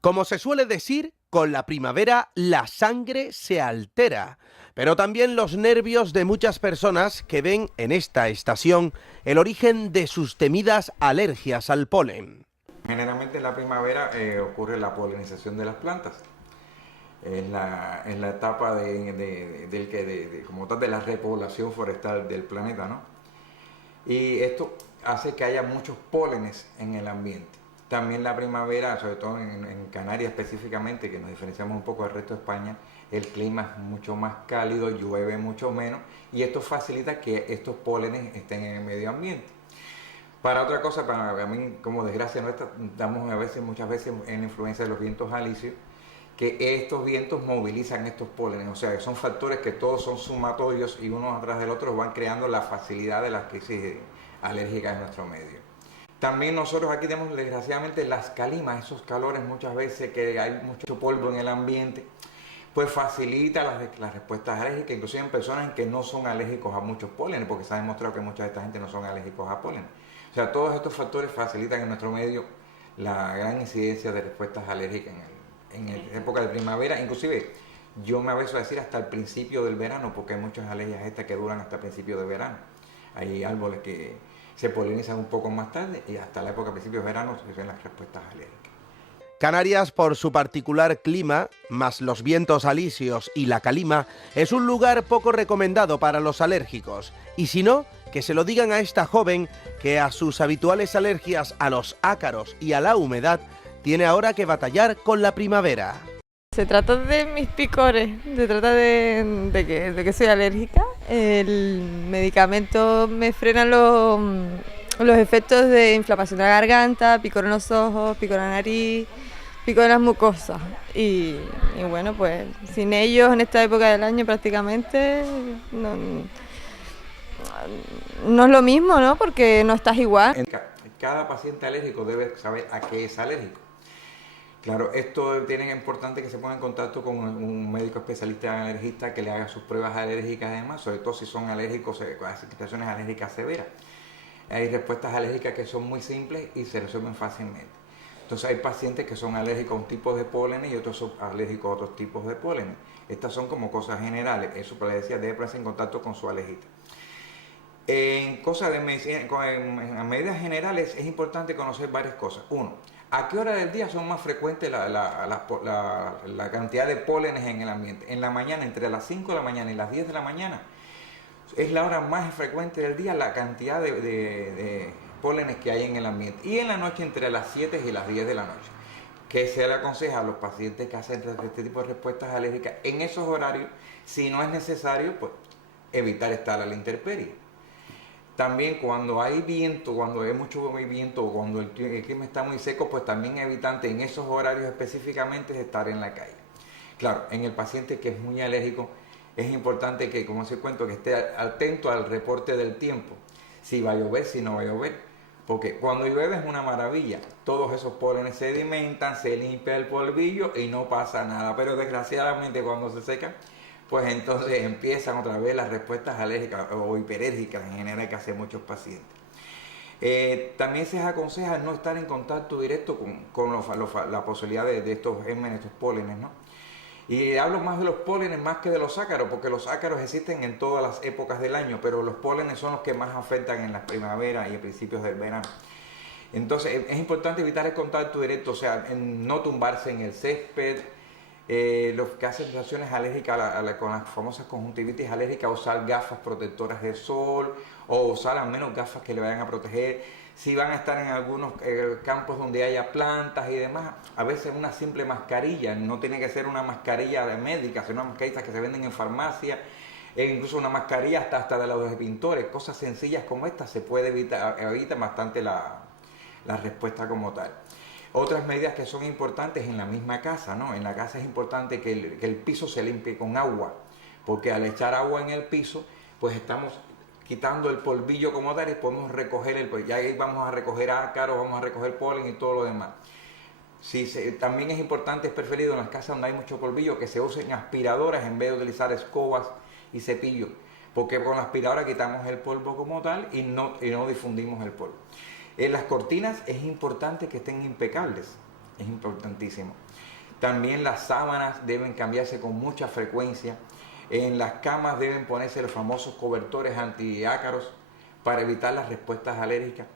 Como se suele decir, con la primavera la sangre se altera, pero también los nervios de muchas personas que ven en esta estación el origen de sus temidas alergias al polen. Generalmente en la primavera ocurre la polinización de las plantas. En la etapa como tal de la repoblación forestal del planeta, ¿no? Y esto hace que haya muchos pólenes en el ambiente. También la primavera, sobre todo en Canarias específicamente, que nos diferenciamos un poco del resto de España, el clima es mucho más cálido, llueve mucho menos y esto facilita que estos pólenes estén en el medio ambiente. Para otra cosa, para mí, como desgracia nuestra, muchas veces en la influencia de los vientos alisios, que estos vientos movilizan estos pólenes, o sea, que son factores que todos son sumatorios y uno atrás del otro van creando la facilidad de las crisis alérgicas en nuestro medio. También nosotros aquí tenemos desgraciadamente las calimas, esos calores muchas veces que hay mucho polvo en el ambiente, pues facilita las respuestas alérgicas, inclusive en personas que no son alérgicos a muchos pólenes, porque se ha demostrado que mucha de esta gente no son alérgicos a pólenes. O sea, todos estos factores facilitan en nuestro medio la gran incidencia de respuestas alérgicas en época de primavera. Inclusive, yo me aveso a decir hasta el principio del verano, porque hay muchas alergias estas que duran hasta el principio del verano. Hay árboles que se polinizan un poco más tarde y hasta la época de principios de verano se ven las respuestas alérgicas. Canarias, por su particular clima, más los vientos alisios y la calima, es un lugar poco recomendado para los alérgicos. Y si no, que se lo digan a esta joven que a sus habituales alergias a los ácaros y a la humedad tiene ahora que batallar con la primavera. Se trata de mis picores, se trata de que soy alérgica. El medicamento me frena los efectos de inflamación de la garganta, picor en los ojos, picor en la nariz, picor en las mucosas. Y bueno, pues sin ellos en esta época del año prácticamente no es lo mismo, ¿no? Porque no estás igual. Cada paciente alérgico debe saber a qué es alérgico. Claro, esto tiene importante que se ponga en contacto con un médico especialista alergista que le haga sus pruebas alérgicas además, sobre todo si son alérgicos a situaciones alérgicas severas. Hay respuestas alérgicas que son muy simples y se resuelven fácilmente. Entonces hay pacientes que son alérgicos a un tipo de polen y otros son alérgicos a otros tipos de polen. Estas son como cosas generales, eso le decía, debe ponerse en contacto con su alergista. En cosas de medicina, en medidas generales es importante conocer varias cosas. Uno, ¿a qué hora del día son más frecuentes la cantidad de pólenes en el ambiente? En la mañana, entre las 5 de la mañana y las 10 de la mañana, es la hora más frecuente del día la cantidad de pólenes que hay en el ambiente. Y en la noche, entre las 7 y las 10 de la noche. Que se le aconseja a los pacientes que hacen este tipo de respuestas alérgicas en esos horarios, si no es necesario, pues evitar estar a la intemperie. También cuando hay viento, cuando hay mucho viento o cuando el clima está muy seco, pues también es evitante en esos horarios específicamente estar en la calle. Claro, en el paciente que es muy alérgico, es importante que, como se cuento, que esté atento al reporte del tiempo. Si va a llover, si no va a llover. Porque cuando llueve es una maravilla. Todos esos pólenes se sedimentan, se limpia el polvillo y no pasa nada. Pero desgraciadamente cuando se seca, pues entonces empiezan otra vez las respuestas alérgicas o hiperérgicas en general que hacen muchos pacientes. También se aconseja no estar en contacto directo con la posibilidad de estos gérmenes, estos pólenes, ¿no? Y hablo más de los pólenes más que de los ácaros, porque los ácaros existen en todas las épocas del año, pero los pólenes son los que más afectan en las primaveras y en principios del verano. Entonces es importante evitar el contacto directo, o sea, no tumbarse en el césped. Los que hacen situaciones alérgicas con las famosas conjuntivitis alérgicas, usar gafas protectoras de sol o usar al menos gafas que le vayan a proteger. Si van a estar en algunos campos donde haya plantas y demás, a veces una simple mascarilla, no tiene que ser una mascarilla médica, sino una mascarilla que se venden en farmacia, e incluso una mascarilla hasta de los pintores, cosas sencillas como estas se puede evitar bastante la respuesta como tal. Otras medidas que son importantes en la misma casa, ¿no? En la casa es importante que el piso se limpie con agua, porque al echar agua en el piso, pues estamos quitando el polvillo como tal y podemos recoger ya ahí vamos a recoger ácaros, vamos a recoger polen y todo lo demás. También es importante, es preferido en las casas donde hay mucho polvillo que se usen aspiradoras en vez de utilizar escobas y cepillos, porque con la aspiradora quitamos el polvo como tal y no difundimos el polvo. En las cortinas es importante que estén impecables es importantísimo. También las sábanas deben cambiarse con mucha frecuencia. En las camas deben ponerse los famosos cobertores antiácaros para evitar las respuestas alérgicas.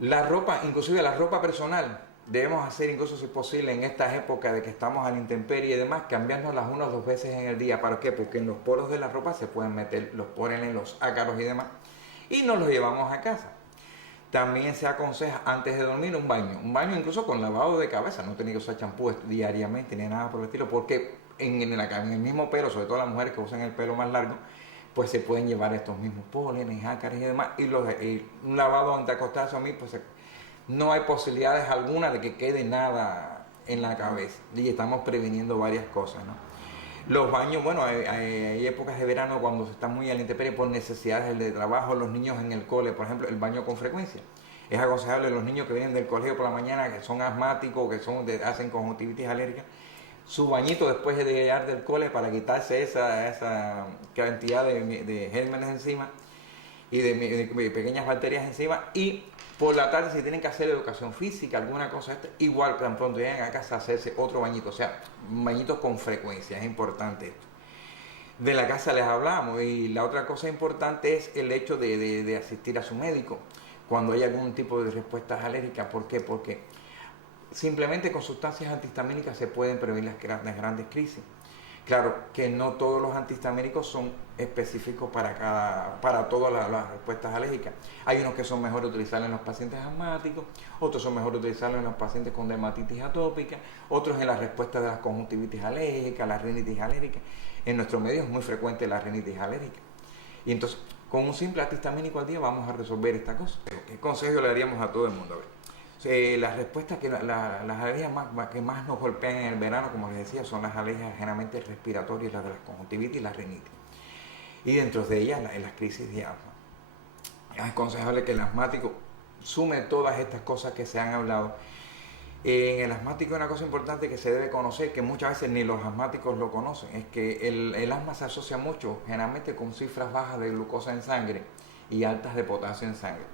La ropa, inclusive la ropa personal, debemos hacer incluso si posible en estas épocas de que estamos a la intemperie y demás, cambiárnoslas 1 o 2 veces en el día. ¿Para qué? Porque en los poros de la ropa se pueden meter los polen, los ácaros y demás, y nos los llevamos a casa. También se aconseja antes de dormir un baño incluso con lavado de cabeza, no tiene que usar champú diariamente ni nada por el estilo, porque en el mismo pelo, sobre todo las mujeres que usan el pelo más largo, pues se pueden llevar estos mismos pólenes, ácaros y demás, y un lavado antes de acostarse a dormir, pues no hay posibilidades alguna de que quede nada en la cabeza, y estamos previniendo varias cosas, ¿no? Los baños, bueno, hay épocas de verano cuando se está muy a la intemperie por necesidades de trabajo, los niños en el cole, por ejemplo, el baño con frecuencia. Es aconsejable los niños que vienen del colegio por la mañana, que son asmáticos, que hacen conjuntivitis alérgica, su bañito después de llegar del cole para quitarse esa cantidad de gérmenes encima y de pequeñas bacterias encima, y por la tarde si tienen que hacer educación física, alguna cosa, igual tan pronto llegan a casa a hacerse otro bañito, o sea, bañitos con frecuencia, es importante esto. De la casa les hablamos, y la otra cosa importante es el hecho de asistir a su médico cuando hay algún tipo de respuestas alérgicas. ¿Por qué? Porque simplemente con sustancias antihistamínicas se pueden prevenir las grandes crisis. Claro que no todos los antihistamínicos son específicos para todas las respuestas alérgicas. Hay unos que son mejor utilizarlos en los pacientes asmáticos, otros son mejor utilizarlos en los pacientes con dermatitis atópica, otros en las respuestas de las conjuntivitis alérgicas, la rinitis alérgica. En nuestro medio es muy frecuente la rinitis alérgica. Y entonces, con un simple antihistamínico al día vamos a resolver esta cosa. ¿Qué consejo le daríamos a todo el mundo? A ver. Las respuestas que las alergias que más nos golpean en el verano, como les decía, son las alergias generalmente respiratorias, las de las conjuntivitis y la rinitis. Y dentro de ellas, en las crisis de asma. Es aconsejable que el asmático sume todas estas cosas que se han hablado. En el asmático hay una cosa importante que se debe conocer, que muchas veces ni los asmáticos lo conocen, es que el asma se asocia mucho, generalmente con cifras bajas de glucosa en sangre y altas de potasio en sangre.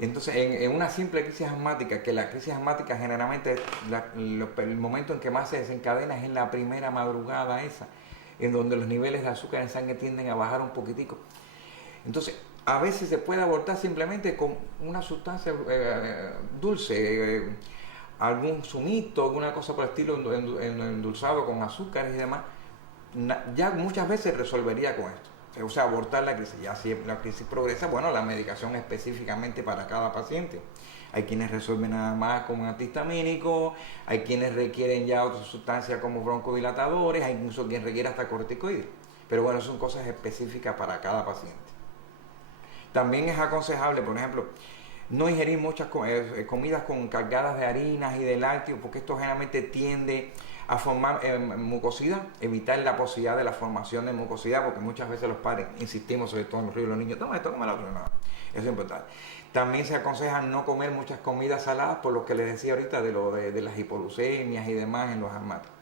Entonces, en una simple crisis asmática, que la crisis asmática generalmente, el momento en que más se desencadena es en la primera madrugada esa, en donde los niveles de azúcar en sangre tienden a bajar un poquitico. Entonces, a veces se puede abortar simplemente con una sustancia dulce, algún zumito, alguna cosa por el estilo, endulzado con azúcares y demás. Ya muchas veces resolvería con esto. O sea, abortar la crisis. Ya si la crisis progresa, bueno, la medicación específicamente para cada paciente. Hay quienes resuelven nada más con un antihistamínico, hay quienes requieren ya otras sustancias como broncodilatadores, hay incluso quien requiere hasta corticoides. Pero bueno, son cosas específicas para cada paciente. También es aconsejable, por ejemplo, no ingerir muchas comidas cargadas de harinas y de lácteos, porque esto generalmente tiende a formar mucosidad, evitar la posibilidad de la formación de mucosidad, porque muchas veces los padres insistimos, sobre todo en los ríos, los niños, toma esto, come lo otro, no, eso es importante. También se aconseja no comer muchas comidas saladas, por lo que les decía ahorita de las hipoglucemias y demás en los asmáticos.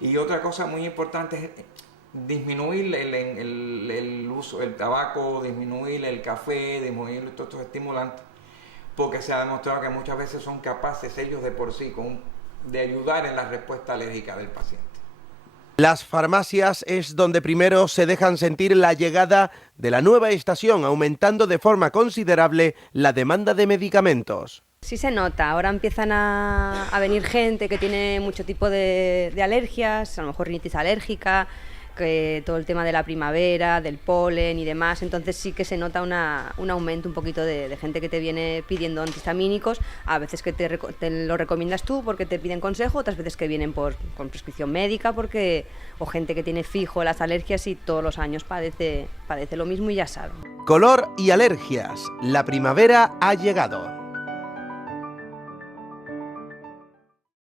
Y otra cosa muy importante es disminuir el uso del tabaco, disminuir el café, disminuir todos estos estimulantes, porque se ha demostrado que muchas veces son capaces ellos de por sí de ayudar en la respuesta alérgica del paciente. Las farmacias es donde primero se dejan sentir la llegada de la nueva estación, aumentando de forma considerable la demanda de medicamentos. Sí se nota, ahora empiezan a venir gente que tiene mucho tipo de alergias, a lo mejor rinitis alérgica, que todo el tema de la primavera, del polen y demás, entonces sí que se nota un aumento un poquito de gente que te viene pidiendo antihistamínicos, a veces que te lo recomiendas tú porque te piden consejo, otras veces que vienen con prescripción médica o gente que tiene fijo las alergias y todos los años padece lo mismo y ya saben. Color y alergias, la primavera ha llegado.